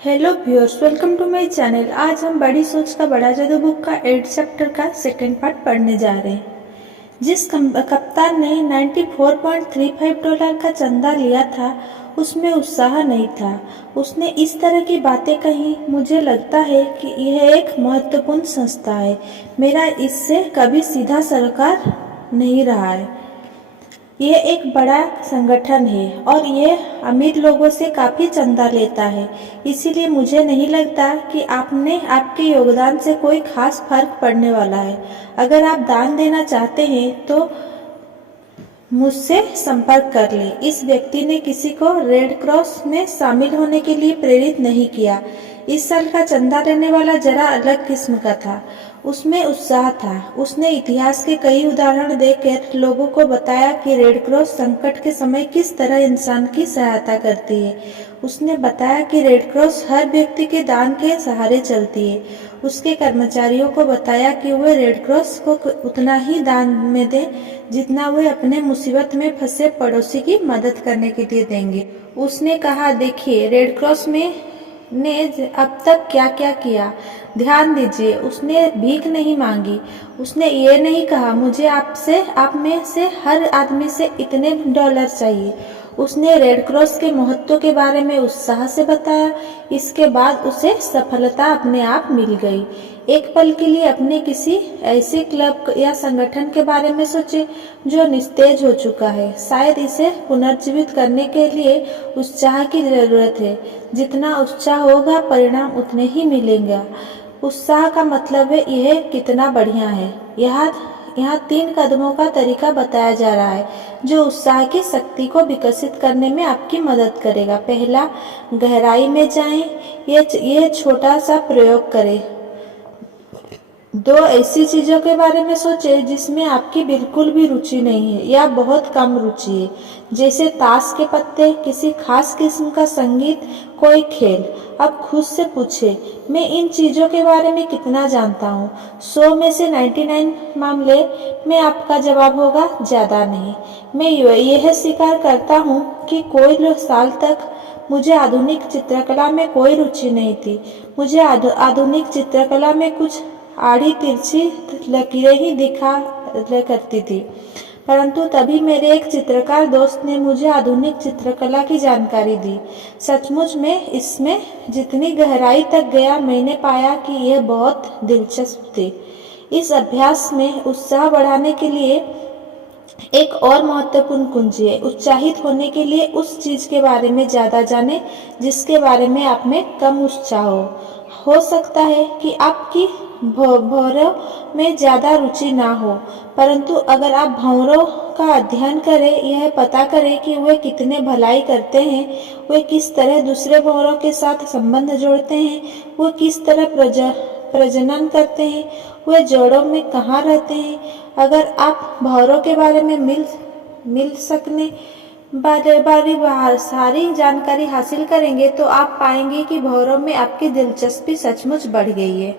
Hello viewers, welcome to my channel. आज हम बड़ी सोच का बड़ा जादू बुक का 8 चैप्टर का सेकंड पार्ट पढ़ने जा रहे हैं। जिस कप्तान ने $94.35 का चंदा लिया था उसमें उत्साह नहीं था। उसने इस तरह की बातें कही, मुझे लगता है कि यह एक महत्वपूर्ण संस्था है। मेरा इससे कभी सीधा सरोकार नहीं रहा है। यह एक बड़ा संगठन है और यह अमीर लोगों से काफ़ी चंदा लेता है। इसीलिए मुझे नहीं लगता कि आपके योगदान से कोई खास फर्क पड़ने वाला है। अगर आप दान देना चाहते हैं तो मुझसे संपर्क कर लें। इस व्यक्ति ने किसी को रेड क्रॉस में शामिल होने के लिए प्रेरित नहीं किया। इस साल का चंदा लेने वाला जरा अलग किस्म का था। उसमें उत्साह था। उसने इतिहास के कई उदाहरण देकर लोगों को बताया कि रेड क्रॉस संकट के समय किस तरह इंसान की सहायता करती है। उसने बताया कि रेड क्रॉस हर व्यक्ति के दान के सहारे चलती है। उसके कर्मचारियों को बताया कि वे रेड क्रॉस को उतना ही दान में दें जितना वे अपने मुसीबत में फंसे पड़ोसी की मदद करने के लिए देंगे। उसने कहा, देखिए रेड क्रॉस ने अब तक क्या क्या किया। ध्यान दीजिए, उसने भीख नहीं मांगी। उसने ये नहीं कहा मुझे आप में से हर आदमी से इतने डॉलर चाहिए। उसने रेड क्रॉस के महत्व के बारे में उत्साह से बताया। इसके बाद उसे सफलता अपने आप मिल गई। एक पल के लिए अपने किसी ऐसे क्लब या संगठन के बारे में सोचे जो निस्तेज हो चुका है। शायद इसे पुनर्जीवित करने के लिए उत्साह की जरूरत है। जितना उत्साह होगा परिणाम उतने ही मिलेंगे। उत्साह का मतलब है यह कितना बढ़िया है। यहाँ 3 कदमों का तरीका बताया जा रहा है जो उत्साह की शक्ति को विकसित करने में आपकी मदद करेगा। पहला, गहराई में जाएं। यह छोटा सा प्रयोग करें। 2 ऐसी चीजों के बारे में सोचें जिसमें आपकी बिल्कुल भी रुचि नहीं है या बहुत कम रुचि है, जैसे ताश के पत्ते, किसी खास किस्म का संगीत, कोई खेल। अब खुद से पूछें, मैं इन चीजों के बारे में कितना जानता हूँ। 100 में से 99 मामले में आपका जवाब होगा ज्यादा नहीं। मैं यह स्वीकार करता हूँ कि कोई साल तक मुझे आधुनिक चित्रकला में कोई रुचि नहीं थी। मुझे आधुनिक चित्रकला में कुछ आड़ी तिरछी लकीरें ही दिखा करती थी। परंतु तभी मेरे एक चित्रकार दोस्त ने मुझे आधुनिक चित्रकला की जानकारी दी। सचमुच में इसमें जितनी गहराई तक गया मैंने पाया कि यह बहुत दिलचस्प थी। इस अभ्यास में उत्साह बढ़ाने के लिए एक और महत्वपूर्ण कुंजी है। उत्साहित होने के लिए उस चीज के बारे में ज्यादा जाने जिसके बारे में आप में कम उत्साह हो सकता है कि आपकी भौरों में ज्यादा रुचि ना हो, परंतु अगर आप भौरों का अध्ययन करें, यह पता करें कि वे कितने भलाई करते हैं, वे किस तरह दूसरे भौरों के साथ संबंध जोड़ते हैं, वे किस तरह प्रजनन करते हैं, वे जोड़ों में कहाँ रहते हैं। अगर आप भौरों के बारे में मिल सकने बारी सारी जानकारी हासिल करेंगे तो आप पाएंगे कि भौरों में आपकी दिलचस्पी सचमुच बढ़ गई है।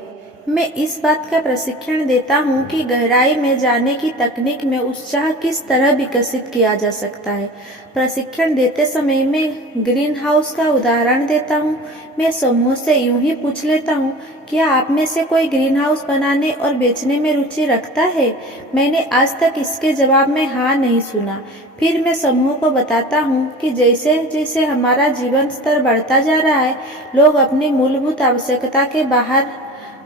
मैं इस बात का प्रशिक्षण देता हूँ कि गहराई में जाने की तकनीक में उत्साह किस तरह विकसित किया जा सकता है। प्रशिक्षण देते समय मैं ग्रीन हाउस का उदाहरण देता हूँ। मैं समूह से यूं ही पूछ लेता हूँ, क्या आप में से कोई ग्रीन हाउस बनाने और बेचने में रुचि रखता है? मैंने आज तक इसके जवाब में हाँ नहीं सुना। फिर मैं समूह को बताता हूँ कि जैसे जैसे हमारा जीवन स्तर बढ़ता जा रहा है, लोग अपनी मूलभूत आवश्यकता के बाहर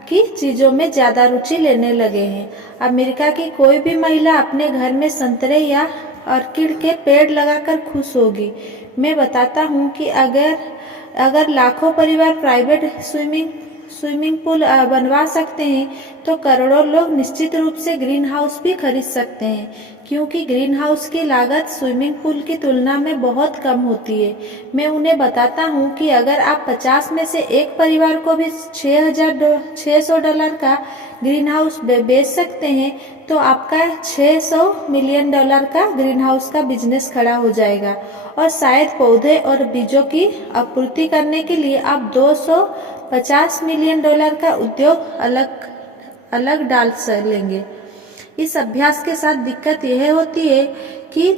की चीजों में ज्यादा रुचि लेने लगे हैं। अमेरिका की कोई भी महिला अपने घर में संतरे या ऑर्किड के पेड़ लगाकर खुश होगी। मैं बताता हूँ कि अगर लाखों परिवार प्राइवेट स्विमिंग पूल बनवा सकते हैं तो करोड़ों लोग निश्चित रूप से ग्रीन हाउस भी खरीद सकते हैं, क्योंकि ग्रीन हाउस की लागत स्विमिंग पूल की तुलना में बहुत कम होती है। मैं उन्हें बताता हूँ कि अगर आप 50 में से एक परिवार को भी $600 का ग्रीन हाउस बेच सकते हैं तो आपका $600 मिलियन का ग्रीन हाउस का बिजनेस खड़ा हो जाएगा। और शायद पौधे और बीजों की आपूर्ति करने के लिए आप $250 मिलियन का उद्योग अलग डाल लेंगे। इस अभ्यास के साथ दिक्कत यह होती है कि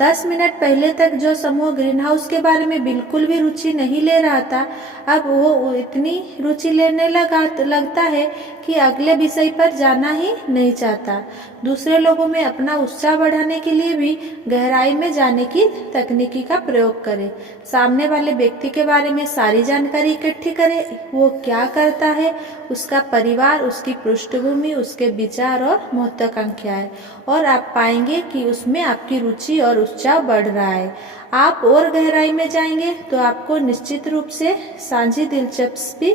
10 मिनट पहले तक जो समूह ग्रीन हाउस के बारे में बिल्कुल भी रुचि नहीं ले रहा था, अब वो इतनी रुचि लेने लगता है कि अगले विषय पर जाना ही नहीं चाहता। दूसरे लोगों में अपना उत्साह बढ़ाने के लिए भी गहराई में जाने की तकनीकी का प्रयोग करें। सामने वाले व्यक्ति के बारे में सारी जानकारी इकट्ठी करें, वो क्या करता है, उसका परिवार, उसकी पृष्ठभूमि, उसके विचार और महत्वाकांक्षाएं, और आप पाएंगे कि उसमें आपकी रुचि और उत्साह बढ़ रहा है। आप और गहराई में जाएंगे तो आपको निश्चित रूप से साझी दिलचस्पी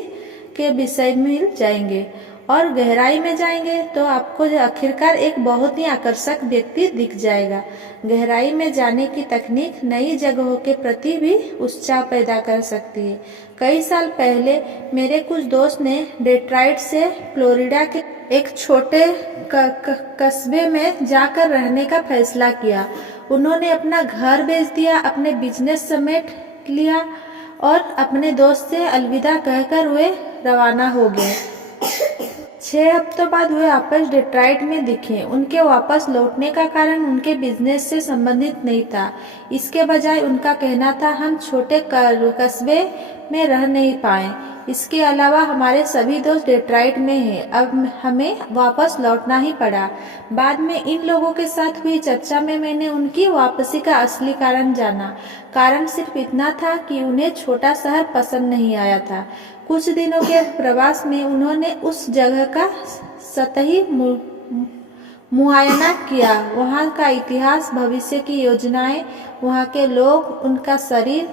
के विषय मिल जाएंगे, और गहराई में जाएंगे तो आपको आखिरकार एक बहुत ही आकर्षक व्यक्ति दिख जाएगा। गहराई में जाने की तकनीक नई जगहों के प्रति भी उत्साह पैदा कर सकती है। कई साल पहले मेरे कुछ दोस्त ने डेट्रॉइट से फ्लोरिडा के एक छोटे कस्बे में जाकर रहने का फैसला किया। उन्होंने अपना घर बेच दिया, अपने बिजनेस समेट लिया और अपने दोस्त से अलविदा कहकर वे रवाना हो गए। 6 हफ्तों बाद वे वापस डेट्रॉइट में दिखे। उनके वापस लौटने का कारण उनके बिजनेस से संबंधित नहीं था। इसके बजाय उनका कहना था, हम छोटे कस्बे में रह नहीं पाए, इसके अलावा हमारे सभी दोस्त डेट्रॉइट में हैं, अब हमें वापस लौटना ही पड़ा। बाद में इन लोगों के साथ हुई चर्चा में मैंने उनकी वापसी का असली कारण जाना। कारण सिर्फ इतना था कि उन्हें छोटा शहर पसंद नहीं आया था। कुछ दिनों के प्रवास में उन्होंने उस जगह का सतही मुआयना किया, वहाँ का इतिहास, भविष्य की योजनाएं, वहाँ के लोग, उनका शरीर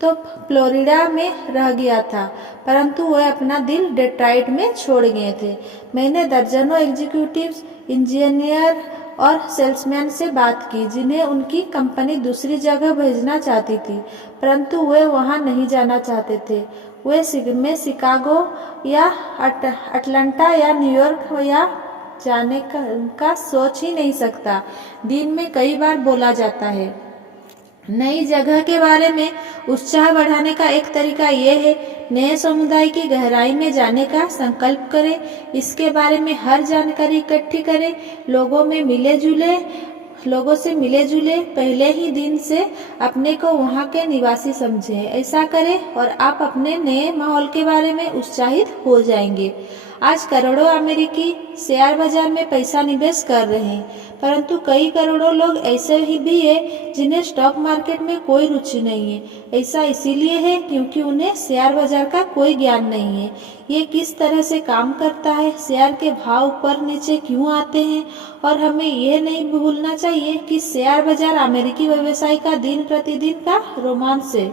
तो फ्लोरिडा में रह गया था, परंतु वह अपना दिल डेट्रॉइट में छोड़ गए थे। मैंने दर्जनों एग्जीक्यूटिव्स, इंजीनियर और सेल्समैन से बात की जिन्हें उनकी कंपनी दूसरी जगह भेजना चाहती थी, परंतु वे वहां नहीं जाना चाहते थे। वे शिकागो या अटलांटा या न्यूयॉर्क या जाने का सोच ही नहीं सकता। दिन में कई बार बोला जाता है। नई जगह के बारे में उत्साह बढ़ाने का एक तरीका यह है, नए समुदाय की गहराई में जाने का संकल्प करें। इसके बारे में हर जानकारी इकट्ठी करें, लोगों से मिले जुले, पहले ही दिन से अपने को वहां के निवासी समझें। ऐसा करें और आप अपने नए माहौल के बारे में उत्साहित हो जाएंगे। आज करोड़ों अमेरिकी शेयर बाजार में पैसा निवेश कर रहे हैं, परंतु कई करोड़ों लोग ऐसे ही भी है जिन्हें स्टॉक मार्केट में कोई रुचि नहीं है। ऐसा इसीलिए है क्योंकि उन्हें शेयर बाजार का कोई ज्ञान नहीं है। ये किस तरह से काम करता है, शेयर के भाव ऊपर नीचे क्यों आते हैं, और हमें यह नहीं भूलना चाहिए कि शेयर बाजार अमेरिकी व्यवसाय का दिन प्रतिदिन का रोमांच है।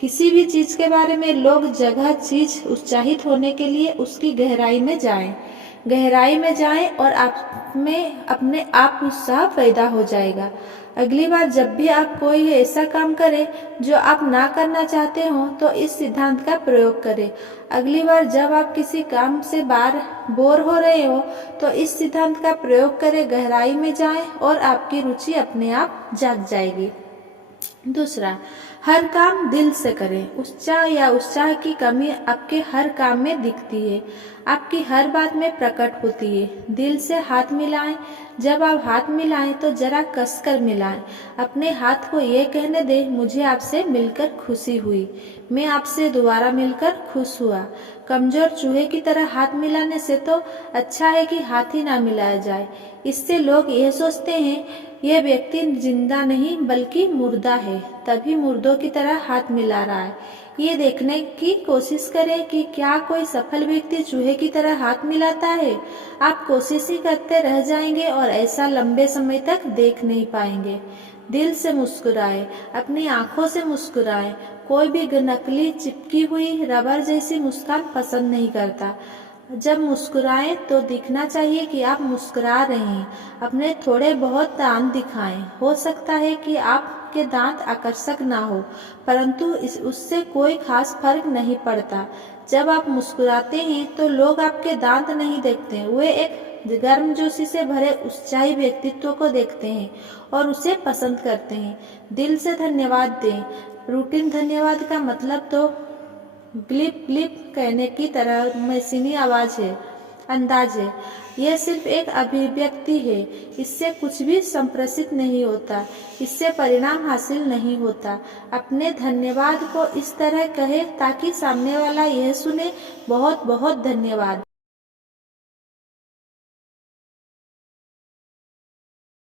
किसी भी चीज के बारे में लोग, जगह, चीज उत्साहित होने के लिए उसकी गहराई में जाएं और आप में अपने आप उत्साह पैदा हो जाएगा। अगली बार जब भी आप कोई ऐसा काम करें जो आप ना करना चाहते हो तो इस सिद्धांत का प्रयोग करें। अगली बार जब आप किसी काम से बोर हो रहे हो तो इस सिद्धांत का प्रयोग करें, गहराई में जाएं और आपकी रुचि अपने आप जाग जाएगी। दूसरा, हर काम दिल से करें। उत्साह की कमी आपके हर काम में दिखती है, आपकी हर बात में प्रकट होती है। दिल से हाथ मिलाएं। जब आप हाथ मिलाएं तो जरा कसकर मिलाएं। अपने हाथ को ये कहने दें, मुझे आपसे मिलकर खुशी हुई, मैं आपसे दोबारा मिलकर खुश हुआ। कमजोर चूहे की तरह हाथ मिलाने से तो अच्छा है कि हाथ ही ना मिलाया जाए। इससे लोग यह सोचते हैं यह व्यक्ति जिंदा नहीं बल्कि मुर्दा है, तभी मुर्दों की तरह हाथ मिला रहा है। ये देखने की कोशिश करें कि क्या कोई सफल व्यक्ति चूहे की तरह हाथ मिलाता है। आप कोशिश ही करते रह जाएंगे और ऐसा लंबे समय तक देख नहीं पाएंगे। दिल से मुस्कुराए, अपनी आंखों से मुस्कुराए। कोई भी नकली चिपकी हुई रबर जैसी मुस्कान पसंद नहीं करता। जब मुस्कुराएं तो दिखना चाहिए कि आप मुस्कुरा रहे हैं। अपने थोड़े बहुत दांत दिखाएं। हो सकता है कि आपके दांत आकर्षक ना हो, परंतु उससे कोई खास फर्क नहीं पड़ता। जब आप मुस्कुराते हैं तो लोग आपके दांत नहीं देखते, वे एक गर्मजोशी से भरे उत्साही व्यक्तित्व को देखते हैं और उसे पसंद करते हैं। दिल से धन्यवाद दें। रूटीन धन्यवाद का मतलब तो ब्लिप ब्लिप कहने की तरह मशीनी अंदाज है। यह सिर्फ एक अभिव्यक्ति है, इससे कुछ भी संप्रेषित नहीं होता, इससे परिणाम हासिल नहीं होता। अपने धन्यवाद को इस तरह कहे ताकि सामने वाला यह सुने, बहुत बहुत धन्यवाद।